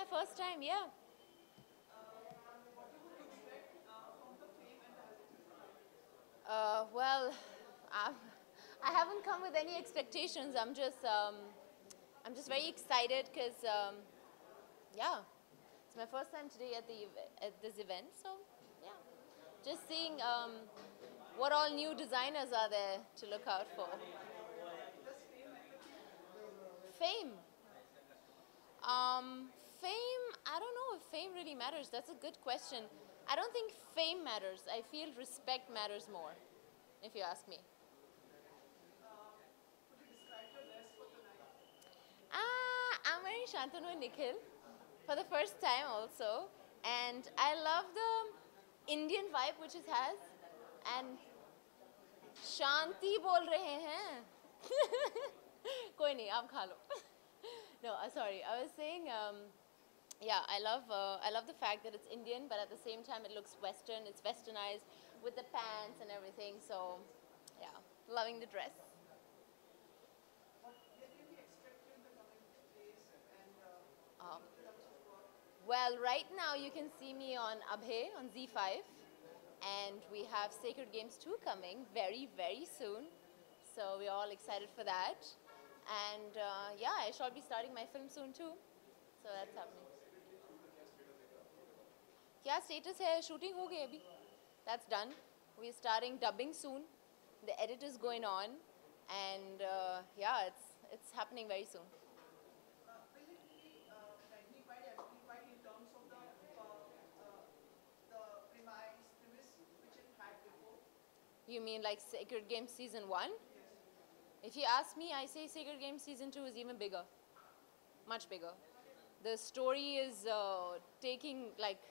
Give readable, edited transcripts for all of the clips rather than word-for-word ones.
my first time, yeah. Well, I haven't come with any expectations. I'm just very excited because, yeah, it's my first time today at at this event. So, yeah, just seeing what all new designers are there to look out for. Fame. Um, Fame. I don't know if fame really matters. That's a good question. I don't think fame matters. I feel respect matters more, if you ask me. I'm wearing Shantanu and Nikhil for the first time also, and I love the Indian vibe which it has. And Shanti बोल रहे हैं. कोई नहीं, आप खा लो. No, sorry. I was saying, yeah, I love the fact that it's Indian, but at the same time it looks Western. It's westernized with the pants and everything. So, yeah, loving the dress. Um, well, right now you can see me on Abhay on Z5, and we have Sacred Games 2 coming very, very soon. So we're all excited for that. And yeah, I shall be starting my film soon too. So that's happening. क्या status है? Shooting हो गई अभी. That's done. We're starting dubbing soon. The edit is going on, and yeah, it's happening very soon. You mean like Sacred Games Season 1? If you ask me, I say Sacred Games Season 2 is even bigger. Much bigger. The story is taking, like,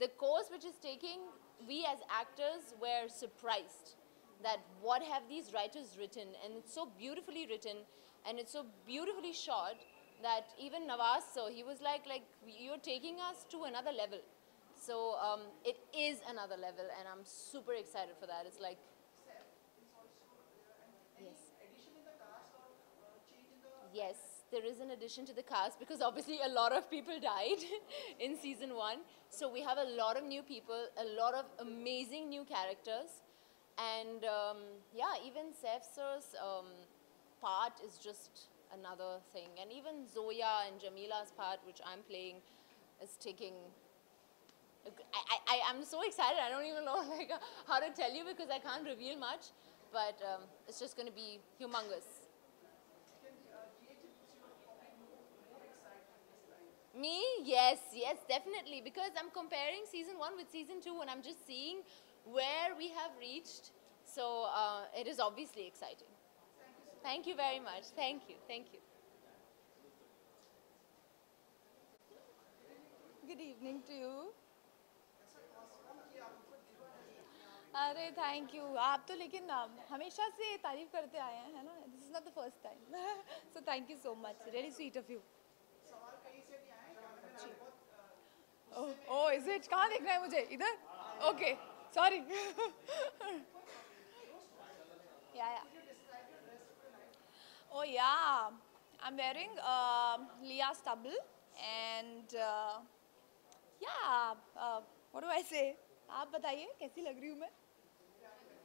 the course which is taking, we as actors were surprised that what have these writers written, and it's so beautifully written and it's so beautifully shot that even Nawaz, so he was like you're taking us to another level. So it is another level, and I'm super excited for that. It's like, yes. Yes, there is an addition to the cast because obviously a lot of people died in season 1. So we have a lot of new people, a lot of amazing new characters. And yeah, even Saif sir's part is just another thing. And even Zoya and Jamila's part, which I'm playing, is taking. I'm so excited. I don't even know like how to tell you because I can't reveal much. But it's just going to be humongous. Me? Yes, yes, definitely. Because I'm comparing season 1 with season 2 and I'm just seeing where we have reached. So it is obviously exciting. Thank you very much. Thank you. Thank you. Good evening to you. अरे thank you आप तो लेकिन हमेशा से तारीफ करते आए हैं है ना this is not the first time so thank you so much really sweet of you oh is it कहाँ देखना है मुझे इधर ओके सॉरी या oh yeah I'm wearing Leah stubble and yeah what do I say आप बताइए कैसी लग रही हूँ मैं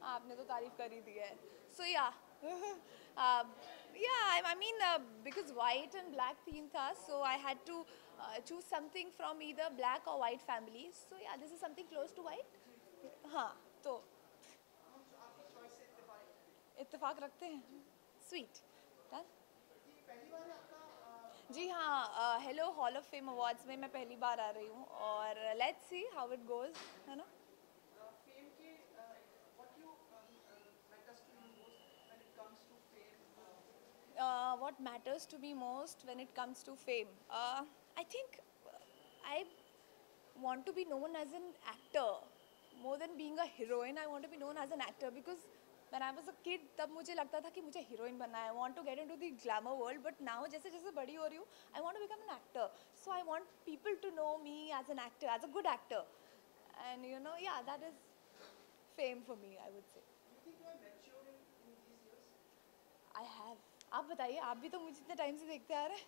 आपने तो तारीफ कर ही दी है सो या yeah I mean because white and black theme था so I had to choose something from either black or white family so yeah this is something close to white हाँ तो इत्तेफाक रखते हैं स्वीट डन जी हाँ hello hall of fame awards में मैं पहली बार आ रही हूँ और let's see how it goes है ना what matters to me most when it comes to fame I think I want to be known as an actor more than being a heroine I want to be known as an actor because when I was a kid तब मुझे लगता था कि मुझे हीरोइन बनना है I want to get into the glamour world but now जैसे जैसे बड़ी हो रही हूँ I want to become an actor so I want people to know me as an actor as a good actor and you know yeah that is fame for me I would say I have आप बताइए आप भी तो मुझे इतने टाइम से देखते आ रहे हैं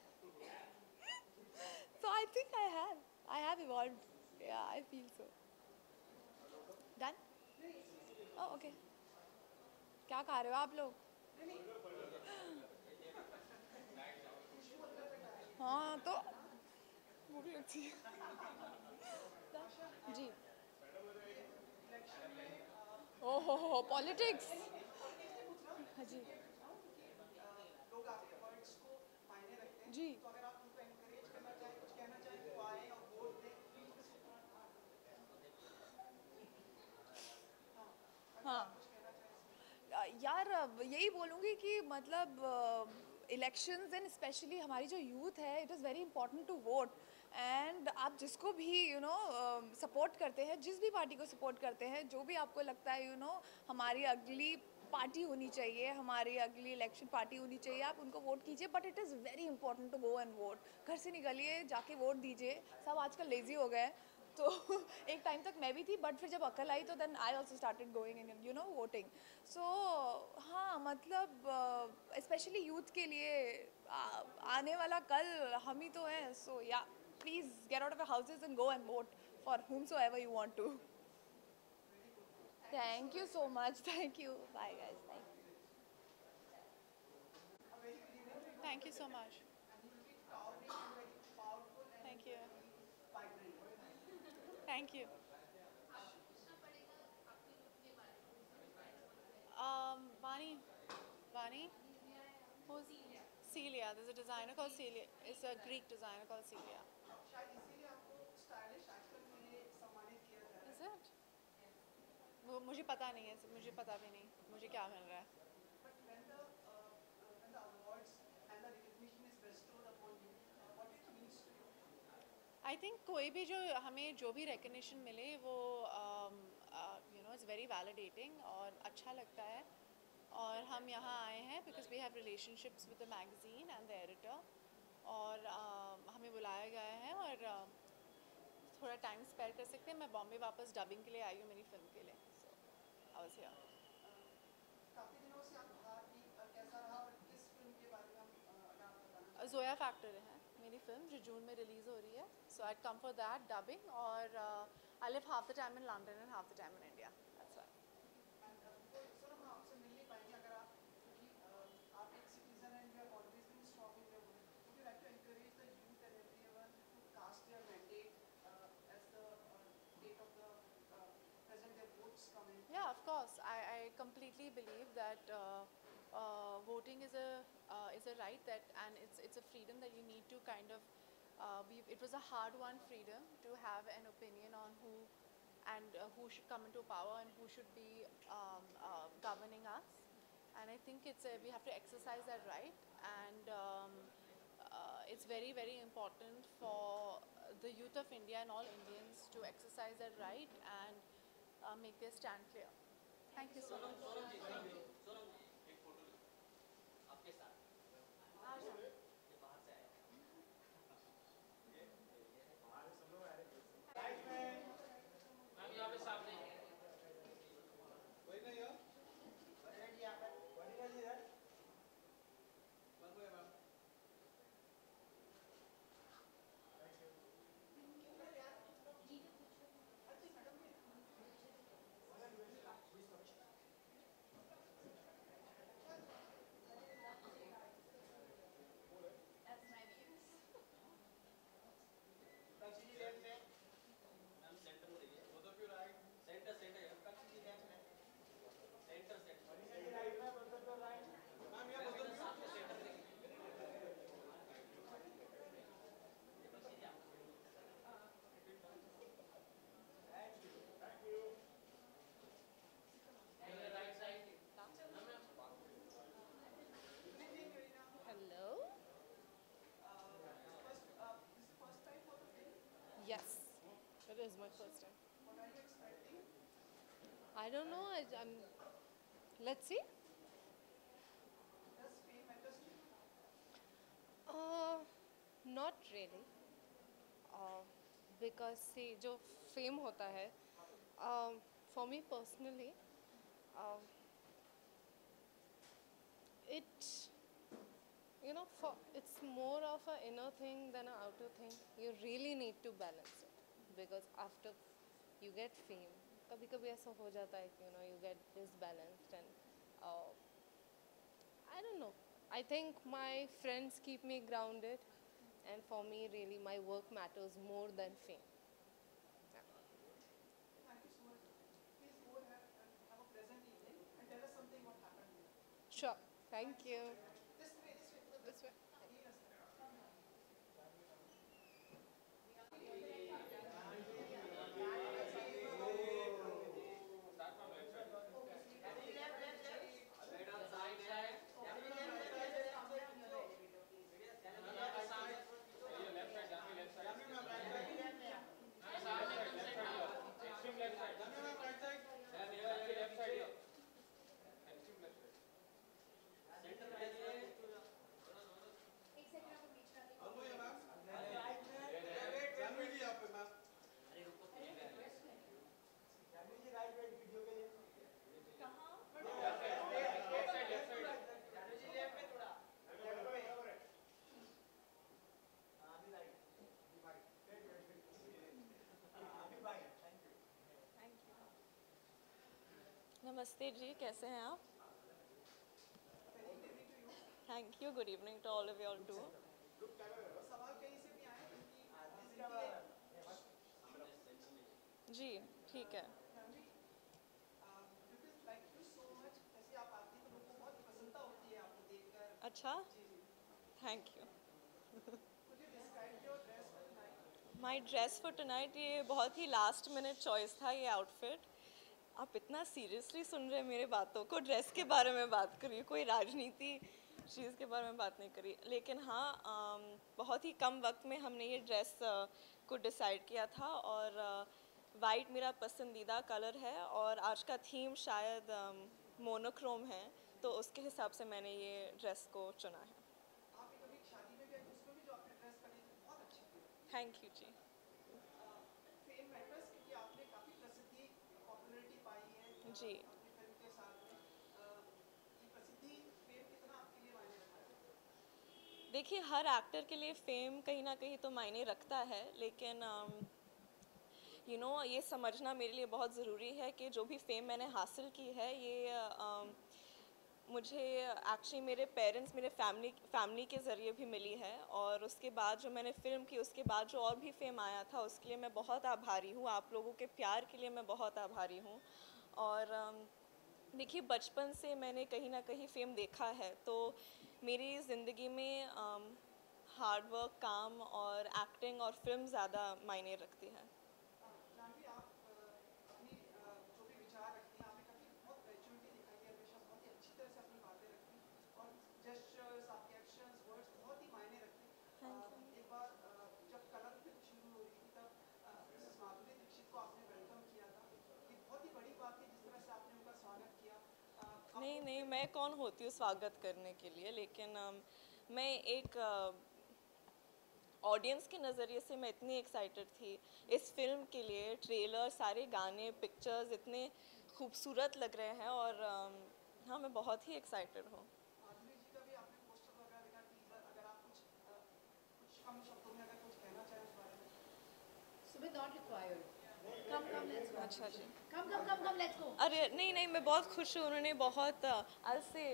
So I think I have evolved. Yeah, I feel so. Done? Oh, okay. क्या खा रहे हो आप लोग? हाँ तो भूख लगती है. जी. ओहो पॉलिटिक्स. हाँ जी. जी. हाँ. यार यही बोलूँगी कि मतलब इलेक्शंस एंड स्पेशली हमारी जो यूथ है it is very important to vote. And आप जिसको भी सपोर्ट करते हैं, जिस भी पार्टी को सपोर्ट करते हैं, जो भी आपको लगता है हमारी अगली पार्टी होनी चाहिए, हमारी अगली इलेक्शन पार्टी होनी चाहिए, आप उनको वोट कीजिए. But it is very important to go and vote. घर से निकलिए, जाके वोट दीजिए. सब आजकल लेज़ी हो गए हैं. तो एक टाइम तक मैं भी थी, बट फिर जब अकल आई तो then I also started going in voting. सो हाँ मतलब स्पेशली यूथ के लिए आने वाला कल हम ही तो हैं. सो या please get out of your houses and go and vote for whom so ever you want to. Thank you so much. Thank you. Bye guys. Thank you. Thank you so much. Thank you. Thank you. Vani. Vani? Who's Celia? There's a designer called Celia. It's a Greek designer called Celia. Is it? वो मुझे पता नहीं है. मुझे पता भी नहीं मुझे क्या मिल रहा है. आई थिंक कोई भी जो हमें जो भी रिकग्निशन मिले वो इट्स वेरी वैलिडेटिंग और अच्छा लगता है. और हम यहाँ आए हैं because we have relationships with the magazine and the editor. और हमें बुलाया गया है और थोड़ा टाइम स्पेयर कर सकते हैं. मैं बॉम्बे वापस डबिंग के लिए आई हूँ मेरी फिल्म के लिए. So I was here. Zoya factor है मेरी फिल्म जो जून में रिलीज़ हो रही है. सो आई कम फॉर दैट डबिंग. और I live half the time in London and half the time in India. That's why. Yeah, of course. I completely believe that voting is a right that, and it's a freedom that you need to kind of. It was a hard-won freedom to have an opinion on who and who should come into power and who should be governing us. And I think we have to exercise that right. And it's very very important for the youth of India and all Indians to exercise that right and make their stand clear. Thank you so much. Hello. Yes, it is my first time. I don't know. I'm. Let's see. Not really. Because see, जो fame होता है, for me personally, it you know, it's more of an inner thing than an outer thing. You really need to balance it because after you get fame, कभी कभी ऐसा हो जाता है कि you get disbalanced and uh, I don't know. I think my friends keep me grounded, and for me, really, my work matters more than fame. Thank you so much. Please go ahead and have a pleasant evening and tell us something what happened here. Sure. Thank you. This way, this way. This way. Yes. नमस्ते जी, कैसे हैं आप? Thank you, good evening to all of you all too. सवाल कहीं से भी आए क्योंकि जी ठीक है। लाइक यू सो मच, जैसे आप आती हैं तो लोगों को बहुत प्रसन्नता होती है आपको देखकर। अच्छा, thank you. My dress for tonight, ये बहुत ही लास्ट मिनट चॉइस था ये आउटफिट। आप इतना सीरियसली सुन रहे हैं मेरे बातों को, ड्रेस के बारे में बात करिए, कोई राजनीति चीज़ के बारे में बात नहीं करी। लेकिन हाँ, बहुत ही कम वक्त में हमने ये ड्रेस को डिसाइड किया था और वाइट मेरा पसंदीदा कलर है और आज का थीम शायद मोनोक्रोम है, तो उसके हिसाब से मैंने ये ड्रेस को चुना है। आप कभी शादी में गए उसमें भी जो आपने ड्रेस पहनी थी बहुत अच्छी थी। थैंक यू जी। फेम मैटर्स क्योंकि आपने काफ़ी प्रसिद्धि पॉपुलैरिटी पाई है जी। अपनी फिल्म के साथ में। ये प्रसिद्धि फेम कितना आपके लिए मायने रखता है? देखिए, हर एक्टर के लिए फेम कहीं ना कहीं तो मायने रखता है, लेकिन ये समझना मेरे लिए बहुत ज़रूरी है कि जो भी फेम मैंने हासिल की है ये मुझे एक्चुअली मेरे पेरेंट्स, मेरे फैमिली के ज़रिए भी मिली है। और उसके बाद जो मैंने फ़िल्म की, उसके बाद जो और भी फेम आया था उसके लिए मैं बहुत आभारी हूँ। आप लोगों के प्यार के लिए मैं बहुत आभारी हूँ। और देखिए, बचपन से मैंने कहीं ना कहीं फेम देखा है, तो मेरी ज़िंदगी में हार्ड वर्क, काम और एक्टिंग और फिल्म ज़्यादा मायने रखती है। जानवी, आप अपनी जो भी विचार रखती हैं, आपने काफ़ी बहुत मैच्योरिटी दिखाई है, हमेशा बहुत ही अच्छी तरह से अपनी बातें रखती और जेस्चर्स, आपके एक्शंस, वर्ड्स बहुत ही मायने रखते हैं। एक बार जब कलर फिल्म शुरू हो रही थी तब मिसेस माधुरी दीक्षित को आपने वेलकम किया था। ये बहुत ही बड़ी बात थी जिस तरह से आपने उनका स्वागत किया। नहीं, मैं कौन होती हूँ स्वागत करने के लिए, लेकिन मैं एक ऑडियंस के नज़रिए से मैं इतनी एक्साइटेड थी इस फिल्म के लिए। ट्रेलर, सारे गाने, पिक्चर्स इतने खूबसूरत लग रहे हैं और हाँ, मैं बहुत ही एक्साइटेड हूँ। माधुरी जी का भी आपने पोस्टर वगैरह देखा, टीजर, अगर आप कुछ कम शब्दों में अगर कुछ कहना चाहें उस बारे में। Sumit, not required. Come, let's go. अच्छा जी। Come, let's go. अरे नहीं, मैं बहुत खुश हूँ। उन्होंने बहुत I'll say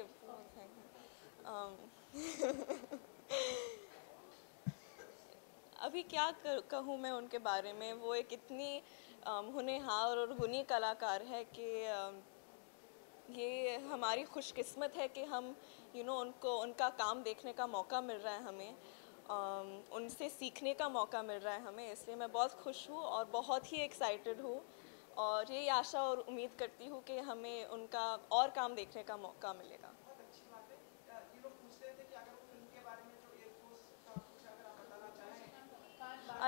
अभी क्या कहूँ मैं उनके बारे में। वो एक इतनी होनहार और गुणी कलाकार है कि ये हमारी खुशकिस्मत है कि हम उनका काम देखने का मौका मिल रहा है हमें, उनसे सीखने का मौका मिल रहा है हमें। इसलिए मैं बहुत खुश हूँ और बहुत ही एक्साइटेड हूँ और यही आशा और उम्मीद करती हूँ कि हमें उनका और काम देखने का मौका मिलेगा। बहुत अच्छी बात है। ये लोग पूछ रहे थे कि अगर फिल्म के बारे में जो एयरफोर्स का कुछ अगर आप बताना चाहें।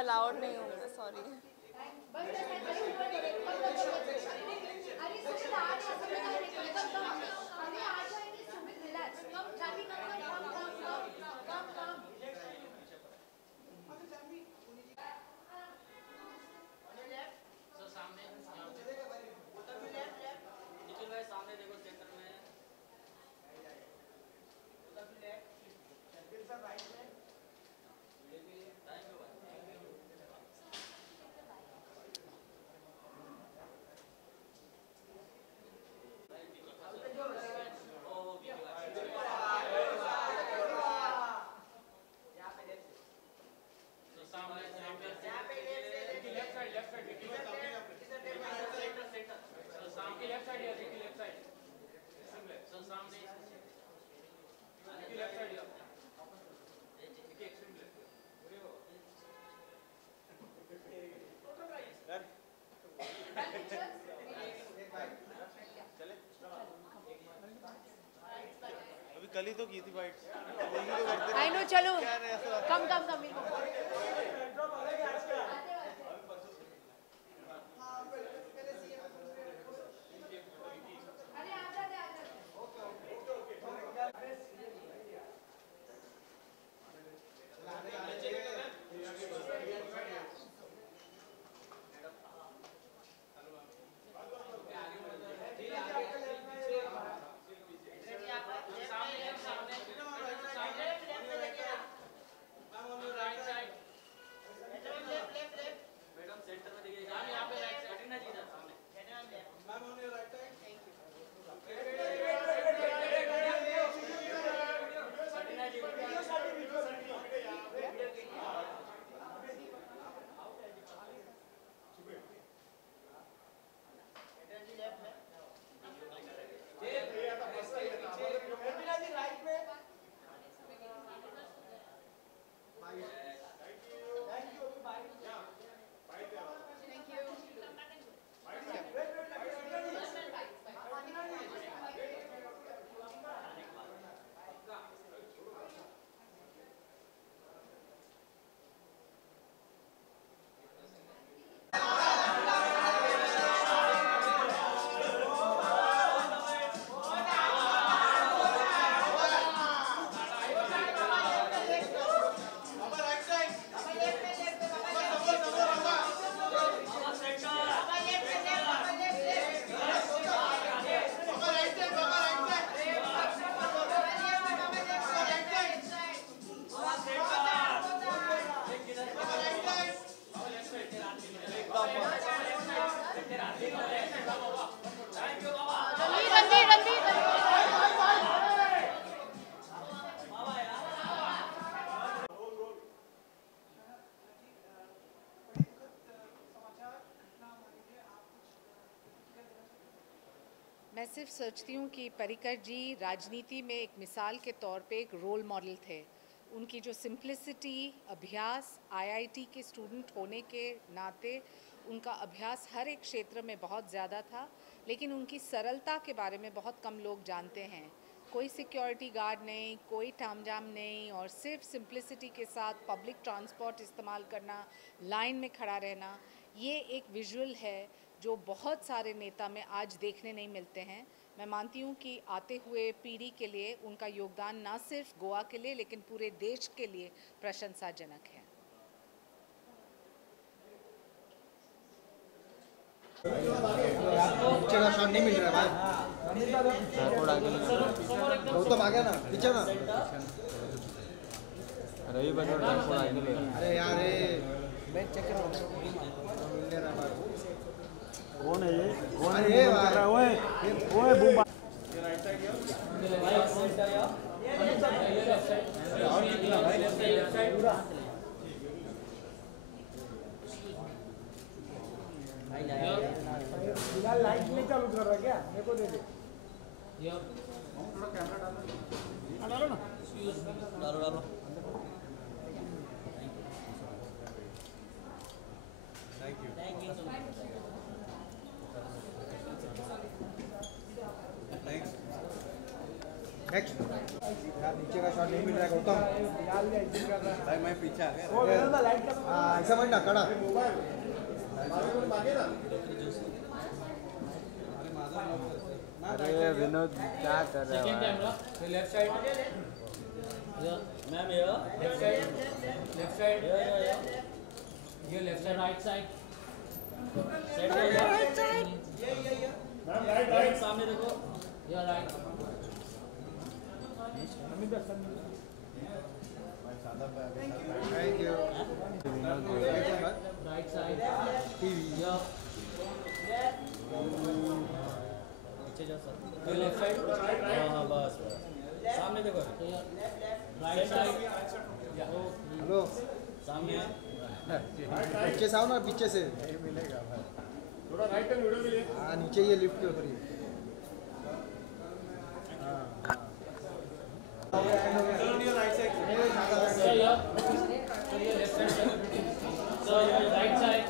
अलाउड नहीं होंगे, सॉरी। कल ही तो की थी फाइट, यही तो करते आई नो, चलो क्या रहे ऐसा कम कम कम मैं सिर्फ सोचती हूँ कि पर्रिकर जी राजनीति में एक मिसाल के तौर पे एक रोल मॉडल थे। उनकी जो सिंप्लिसिटी, अभ्यास, आईआईटी के स्टूडेंट होने के नाते उनका अभ्यास हर एक क्षेत्र में बहुत ज़्यादा था, लेकिन उनकी सरलता के बारे में बहुत कम लोग जानते हैं। कोई सिक्योरिटी गार्ड नहीं, कोई तामझाम नहीं, और सिर्फ सिंप्लिसिटी के साथ पब्लिक ट्रांसपोर्ट इस्तेमाल करना, लाइन में खड़ा रहना, ये एक विजुअल है जो बहुत सारे नेता में आज देखने नहीं मिलते हैं। मैं मानती हूँ कि आते हुए पीढ़ी के लिए उनका योगदान ना सिर्फ गोवा के लिए लेकिन पूरे देश के लिए प्रशंसाजनक है। पीछे का शॉट नहीं मिल रहा भाई। गौतम आ गया ना पीछे ना। रवि बजट अरे यार मैं चेक कर रहा हूँ मिल नहीं रहा। कौन है ये? कौन है? अरे कर रहा है ओए बूम। ये राइट साइड या और कितना भाई? लेफ्ट साइड पूरा फिलहाल लाइट नहीं चालू कर रहा क्या? मेरे को दे दे। थोड़ा कैमरा डालो ना। डालो थैंक यू। नेक्स्ट यार नीचे का शॉट नहीं मिल रहा है गौतम भाई मैं पीछे आ गया। ऐसा मत ना कड़ा। अरे विनोद क्या कर रहा है? लेफ्ट साइड मैम, ये लेफ्ट साइड ये left side right side ma'am, right सामने देखो, ये right. Thank you. Right side नीचे जाओ सर, लेफ्ट साइड। हाँ बस सामने देखो, राइट साइड। हेलो सामने पीछे से आओ ना, पीछे से मिलेगा भाई। थोड़ा राइट टर्न वीडियो के लिए। हाँ नीचे ये लिफ्ट के ऊपर ही। राइट साइड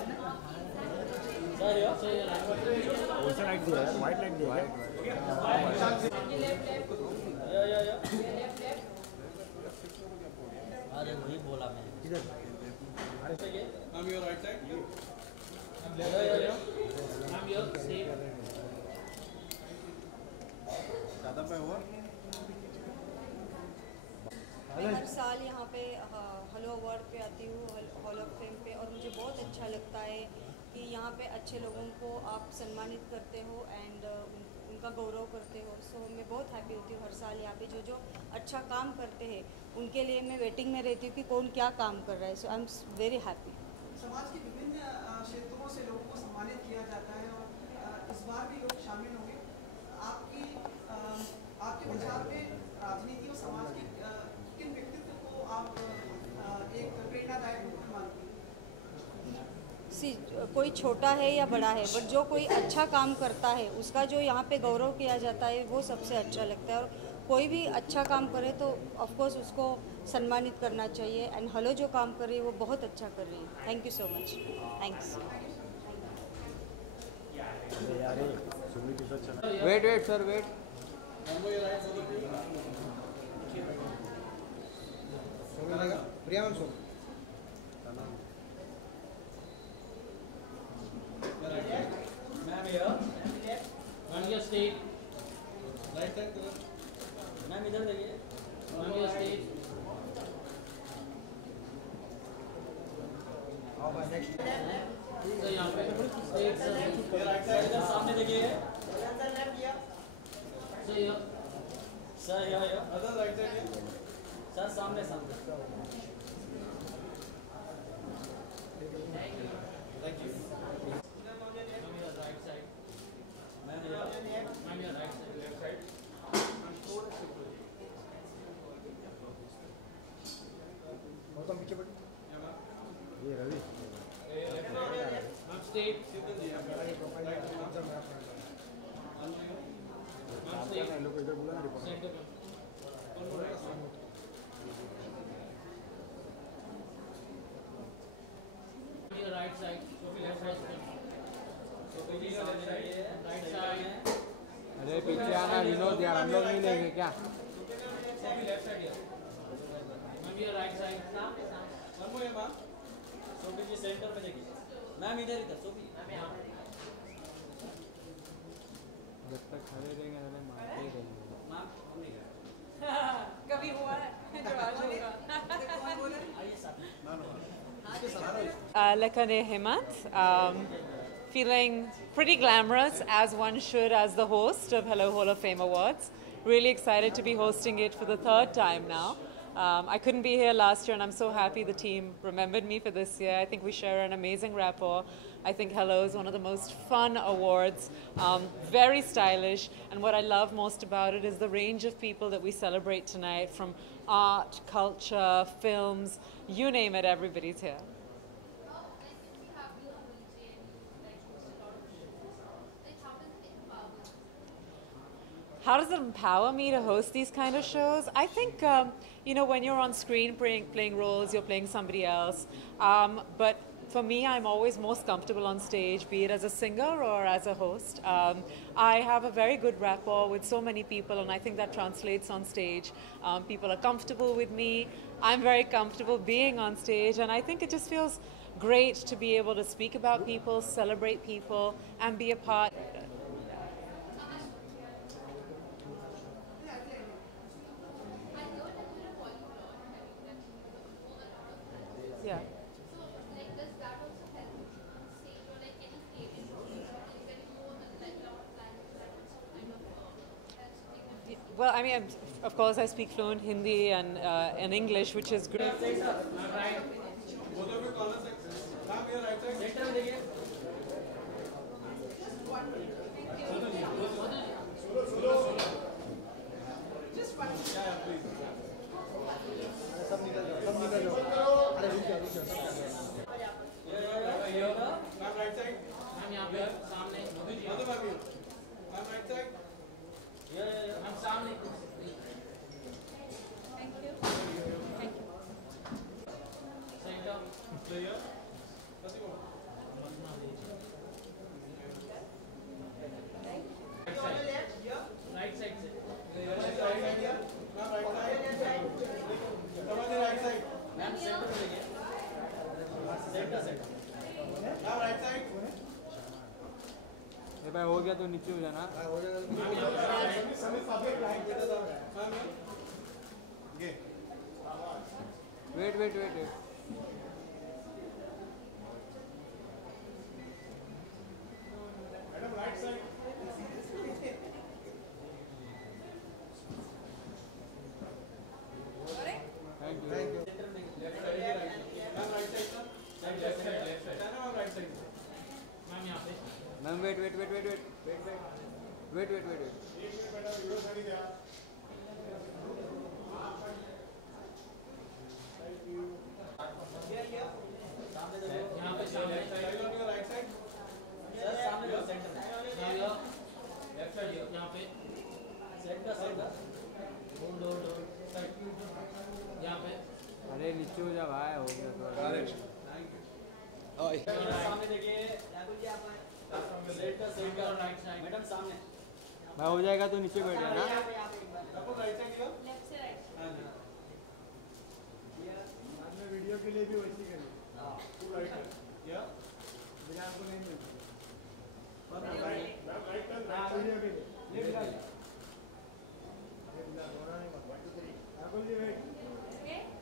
व्हाइट लाइट दिया है। अरे वही बोला मैंने इधर I'm your right side. ज़्यादा पे हुआ मैं हर साल यहाँ पे हेलो अवार्ड पे आती हूँ, हॉल ऑफ फेम पे, और मुझे बहुत अच्छा लगता है कि यहाँ पे अच्छे लोगों को आप सम्मानित करते हो एंड उनका गौरव करते हो। सो मैं बहुत हैप्पी होती हूँ हर साल यहाँ पे जो अच्छा काम करते हैं उनके लिए मैं वेटिंग में रहती हूँ कि कौन क्या काम कर रहा है। सो आई एम वेरी हैप्पी। समाज के विभिन्न क्षेत्रों से लोगों को सम्मानित किया जाता है और इस बार भी लोग शामिल होंगे। आपके विचार में राजनीति और समाज के किन व्यक्तित्व को आप एक प्रेरणादायक रूप में मानती हैं? कोई छोटा है या बड़ा है, बट जो कोई अच्छा काम करता है उसका जो यहाँ पे गौरव किया जाता है वो सबसे अच्छा लगता है। और कोई भी अच्छा काम करे तो ऑफ कोर्स उसको सम्मानित करना चाहिए। एंड हेलो जो काम कर रही है वो बहुत अच्छा कर रही है। Thank you so much. Thanks. Wait sir wait Priya ma'am so ma'am here On your stage. Right side ma'am इधर देखिए On your stage. आओ भाई नेक्स्ट सर यहाँ पे stage सर. इधर सामने देखिए सर यहाँ. सर यहाँ अदर राइट साइड सर सामने सामने thank you Right side. Ma'am यहाँ On your right side. Left side Gautam पीछे बढ़ ये Ravi On stage. On stage. लोग इधर बुला रिपोर्ट Center में. On your right side. Left side. Right side. अरे पीछे आना विनोद यार, हम लोग नहीं लेंगे क्या? Left side here. On your right side. One more ma'am Sophie ji centre में देखिए मैम इधर इधर सोफी जब तक खड़े रहेंगे ना मारते ही रहेंगे। मैम हम नहीं गए कभी हुआ है जो आज होगा। आइए साथ Lakane Hemant, feeling pretty glamorous as one should as the host of Hello Hall of Fame Awards. Really excited to be hosting it for the third time now. I couldn't be here last year and I'm so happy the team remembered me for this year. I think we share an amazing rapport. I think Hello is one of the most fun awards, very stylish, and what I love most about it is the range of people that we celebrate tonight, from art, culture, films, you name it, everybody's here. How does it empower me to host these kind of shows? I think, you know, when you're on screen playing roles, you're playing somebody else. But for me, I'm always most comfortable on stage, be it as a singer or as a host. I have a very good rapport with so many people, and I think that translates on stage. People are comfortable with me. I'm very comfortable being on stage, and I think it just feels great to be able to speak about people, celebrate people, and be a part. Yeah. Well, I mean, of course, I speak fluent Hindi and English, which is great. सब निकल जाओ। अरे रुक जाओ ma'am right side ma'am यहाँ पे सामने मोदी ji. Ma'am right side ma'am सामने. Center. Player Right side. भाई हो गया तो नीचे हो जाना। हो जाएगा wait wait wait wait madam right side thank you left side ma'am right side left side ma'am right side ma'am यहाँ पे ma'am wait wait wait wait wait wait wait wait wait wait एक मिनट बेटा video side दे आप यहाँ पे सामने left side on your right side sir सामने दो सेंटर लेफ्ट साइड यहाँ पे सेंटर डोर साइड यहाँ पे अरे नीचे हो जा भाई, हो गया तो सामने देखिए सेंटर राइट साइड मैडम सामने भाई हो जाएगा तो नीचे बैठ जाना। आपको राइट साइड लिया लेफ्ट से राइट हां जी बाद में वीडियो के लिए भी वैसे ही करिए। हां टू राइट क्या मुझे आपको नहीं मिलता मैम राइट टर्न हाँ वीडियो के लिए लेफ्ट जा Rahul ji wait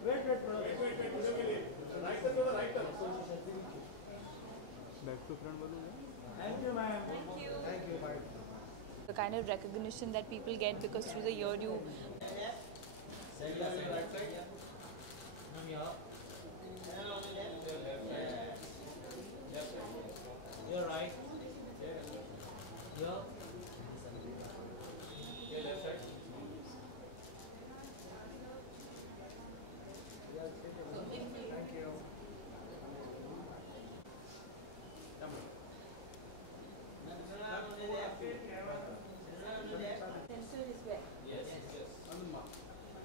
wait wait wait video के लिए राइट टर्न थोड़ा right turn back to front बोलो। Thank you ma'am. Thank you ma'am. The kind of recognition that people get because through the year you centre right side ma'am यहाँ your right here left side thank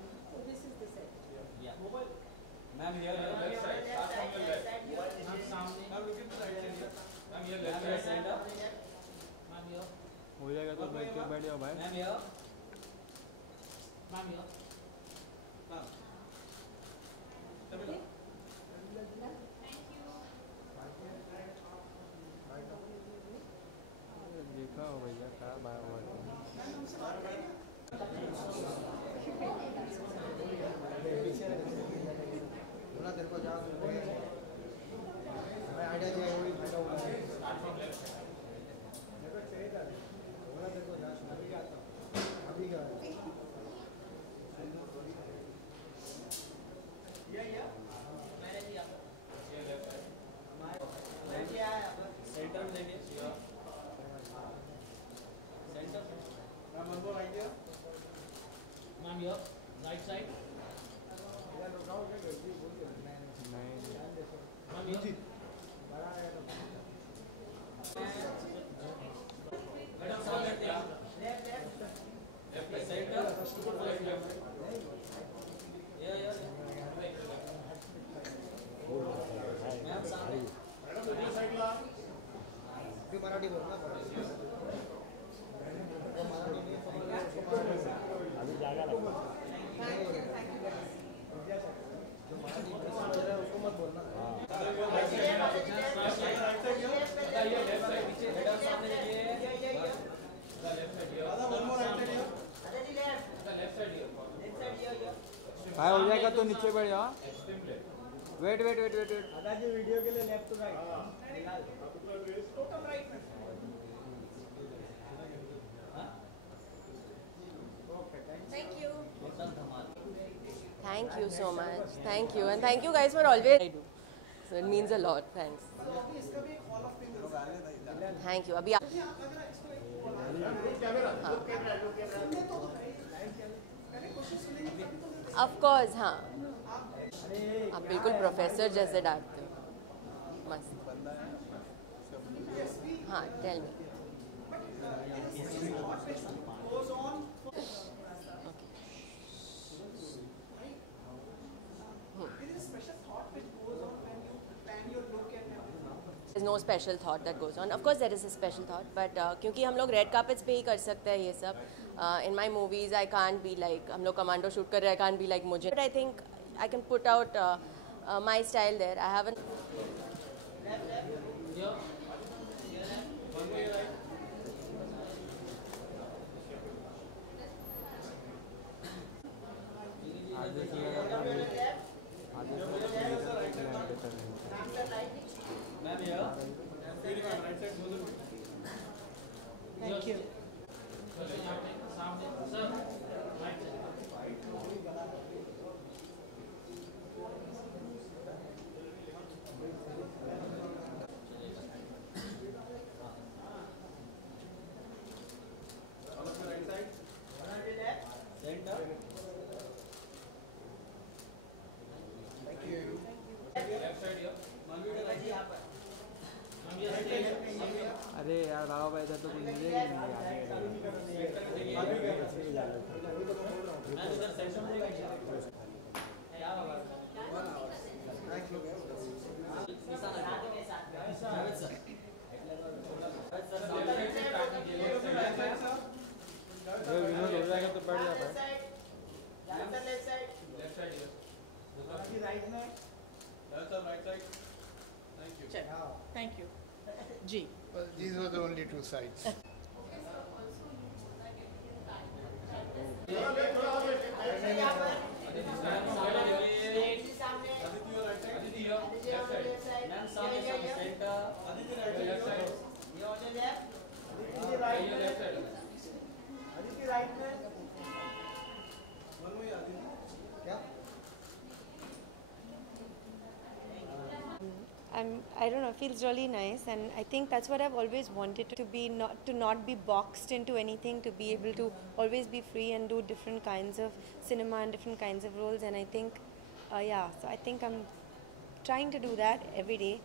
you. Ma'am here left side start from your left ma'am सामने ma'am look at the right side ma'am here left ma'am side centre ma'am यहाँ हो जाएगा तो बैठ के बैठ जाओ भाई। मैम हियर मैम यहाँ हां तमिल देखा हो भैया क्या बात हुआ बोला तेरे को जा मैं आइडिया दिया वही फायदा होगा। स्टार्ट फ्रॉम लेफ्ट मेरे को चाहिए था बोला तेरे को जा अभी आता हूँ अभी क्या ये लेफ्ट साइड सेंटर में देखिए centre ma'am one more right here ma'am यहाँ राइट साइड मैम यहाँ मैडम सामने लेफ्ट सेंटर लेफ्ट मैम सामने मैडम दूसरी साइड ला भी मराठी बोलना अभी जाएगा जो मराठी उसको मत बोलना। राइट साइड हियर बताइए लेफ्ट साइड पीछे मैडम सामने देखिए लेफ्ट साइड हियर दादा one more right side here left side here भाई हो जाएगा तो नीचे बैठ जाओ। Extreme left wait wait wait wait wait दादाजी वीडियो के लिए left to right total right में Thank you. Thank you so much. Thank you. And thank you guys for always. I do. So it means a lot. Thanks. Thank you. अभी Of course, हाँ. आप बिल्कुल प्रोफेसर जैसे डांटते हो. मस्त. हाँ, tell me. There's no special thought that goes on. Of course, there is a special thought, but क्योंकि हम लोग red carpets पे ही कर सकते हैं ये सब. In my movies, I can't be like हम लोग commando shoot कर रहे हैं. I can't be like मुझे. But I think I can put out my style there. I haven't. Thank you. अरे यार बाबा भाई इधर तो कोई मिलेगा ही नहीं विनोद हो जाएगा तो बैठ जाता है Thank you. Ji. Well, these were the only two sides. I don't know, feels really nice, and I think that's what I've always wanted to be, not be boxed into anything, to be able to always be free and do different kinds of cinema and different kinds of roles, and I think, yeah, so I think I'm trying to do that every day.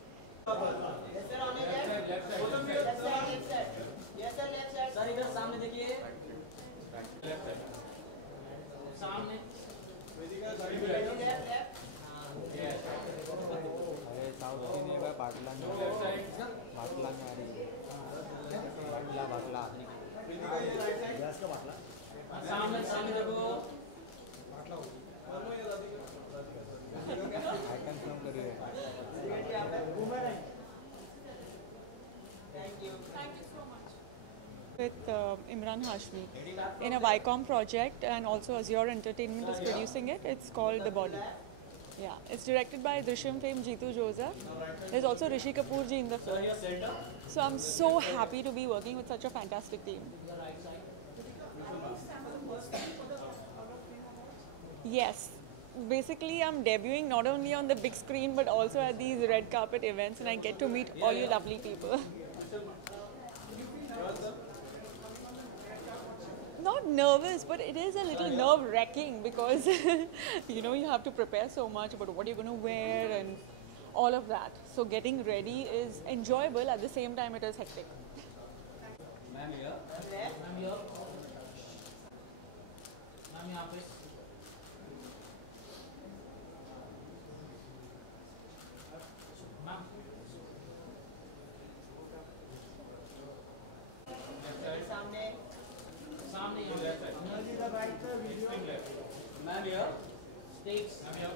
Sir इधर सामने देखिए सामने अरे साउथ की नहीं है पाटला में आ रही है बाटला गैस का बाटला सामने सामने देखो आइकन फिल्म करिए with Imran Hashmi in a Viacom project, and also Azure Entertainment is producing it. It's called The Body. Yeah, it's directed by Drishyam fame Jeetu Joseph. There's also Rishi Kapoor ji in the film. So I'm so happy to be working with such a fantastic team. Yes. Basically, I'm debuting not only on the big screen but also at these red carpet events, and I get to meet all you lovely people. Not nervous, but it is a little nerve-wracking because you know, you have to prepare so much about what you're going to wear and all of that. So getting ready is enjoyable, at the same time it is hectic. Ma'am here ma'am here ma'am यहाँ पे मैम सामने सामने ma'am here stakes ma'am here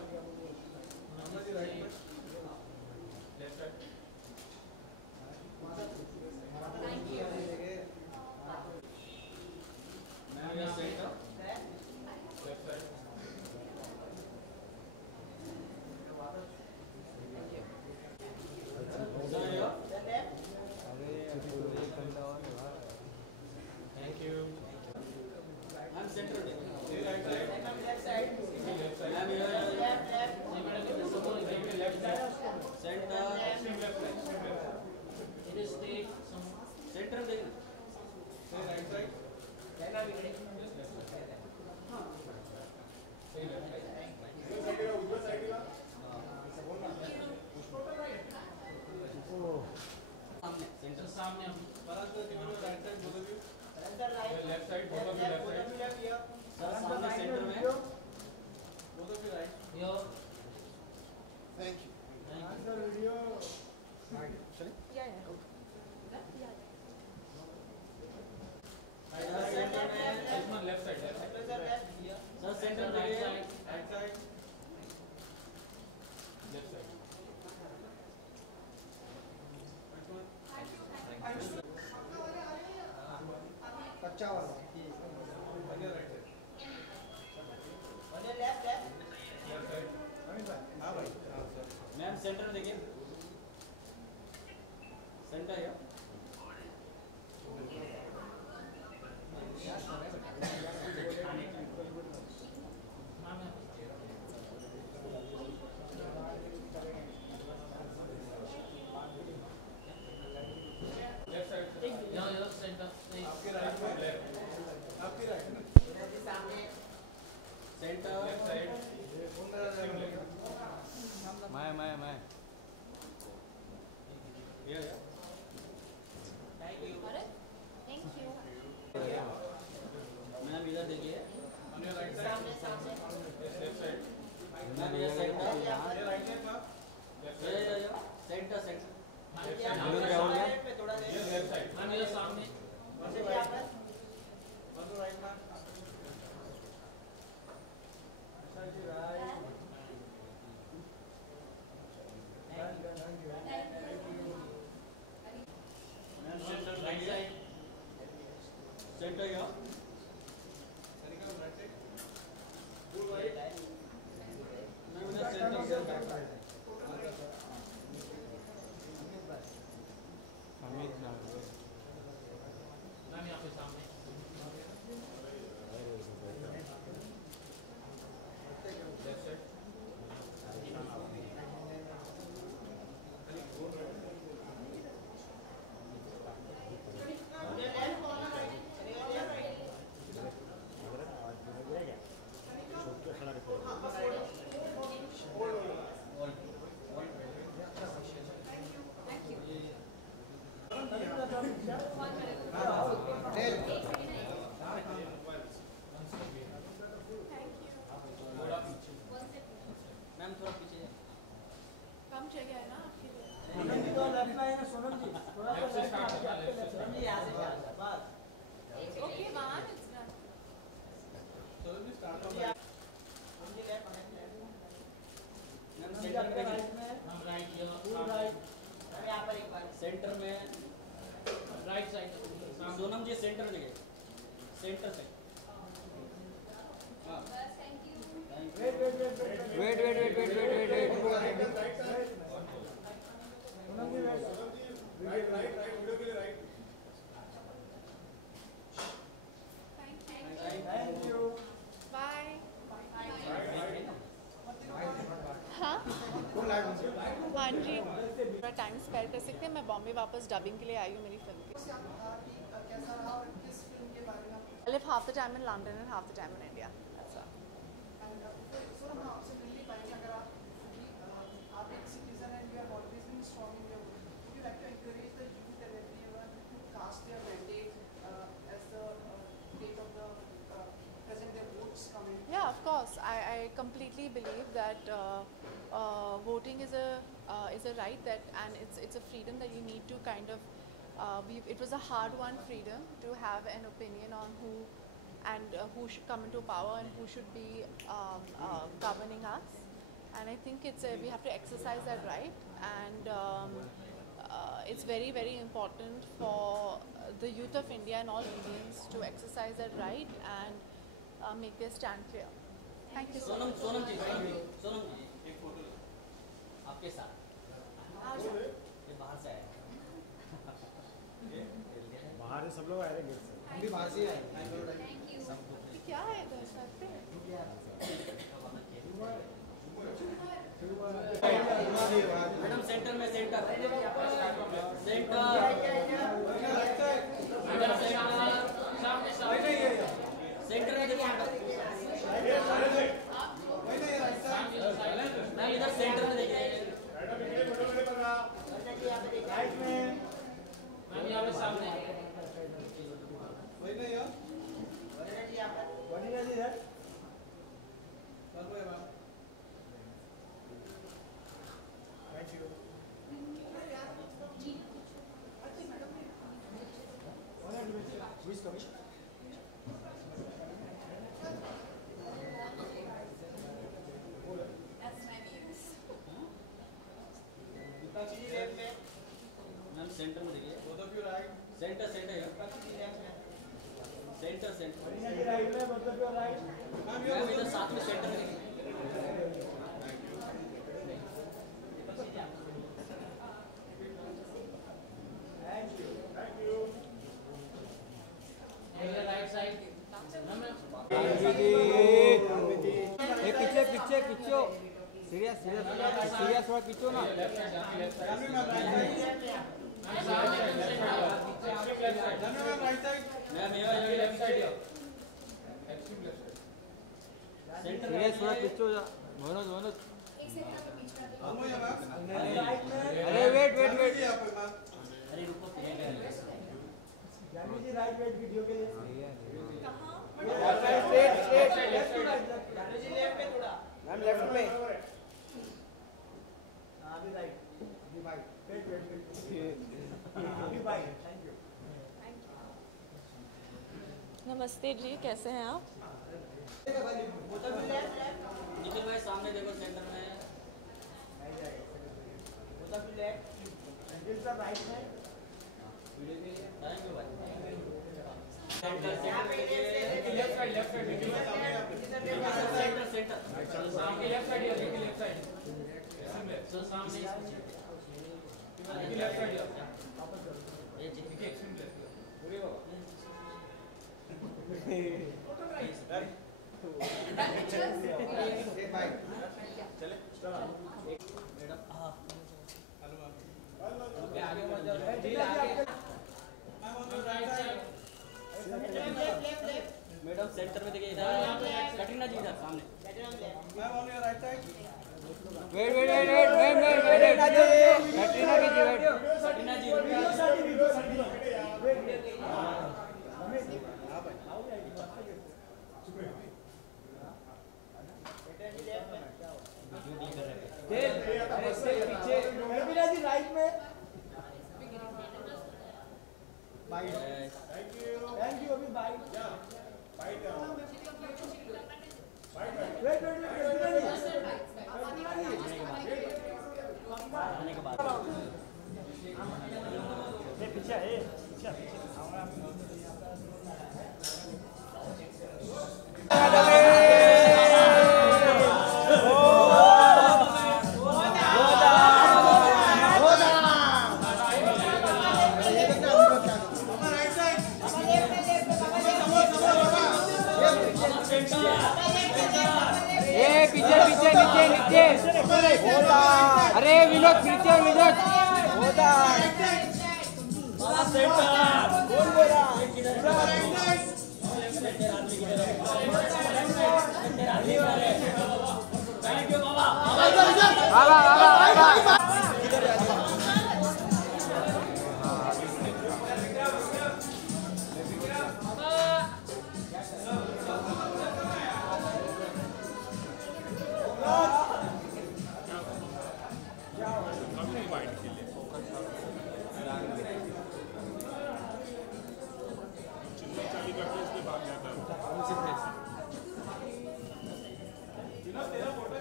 ma'am centre में देखिए centre ma'am ये सामने सेंटर या मैम यहाँ पे सामने मैम थोड़ा पीछे कम जगह है ना आपके लिए okay one it's done ma'am centre में हम राइट सेंटर में राइट साइड सोनम जी सेंटर में गए सेंटर से बाय हाँ हाँ जी थोड़ा टाइम स्पेयर कर सकते हैं मैं बॉम्बे वापस डबिंग के लिए आई हूँ मेरी फिल्म की I live half the time in London and half the time in India. That's all. Yeah, of course. I completely believe that voting is a right that, and it's a freedom that you need to kind of. It was a hard-won freedom to have an opinion on who should come into power and who should be governing us. And I think we have to exercise that right, and it's very, very important for the youth of India and all Indians to exercise that right and make their stand clear. Thank you so much. Sonam जी एक फोटो आपके साथ ये बाहर से आया बाहर से सब लोग आए गेट से हम भी बाहर से आए क्या है इधर सर पे? मैडम सेंटर में सेंटर सेंटर में देखिए मैम इधर सेंटर में देखिए मैम यहाँ पे सामने वही नहीं यार वही नहीं यार थैंक यू मैम सेंटर में देखिए both of you right centre centre centre centre right में both of you right ma'am इधर साथ में सेंटर में राइट साइड पीछे पीछे पीछे सीरियस सीरियस सीरियस थोड़ा पीछे ना मैम ये लेफ्ट साइड सीरियस थोड़ा पीछे हो जा मनोज मनोज अरे वेट वेट वेट अरे रुको जानवी जी राइट वेट वीडियो के लिए स्ट्रेट स्ट्रेट जानवी जी लेफ्ट में थोड़ा मैम लेफ्ट में हां अभी राइट अभी भाई वेट वेट नमस्ते जी, कैसे हैं आप? निखिल भाई सामने देखो सेंटर में। थैंक यू भाई। लेफ्ट साइड सेंटर सामने लेफ्ट साइड सर सामने लेफ्ट साइड ये देखिए एक्सट्रीम लेफ्ट पूरे बाबा चले आगे मत जाओ मैडम सेंटर में देखिए इधर कटरीना जी इधर सामने ma'am on your right side wait Katrina ji right में थैंक यू अभी बाइट पीछे नीचे अरे विनोद पीछे विनोद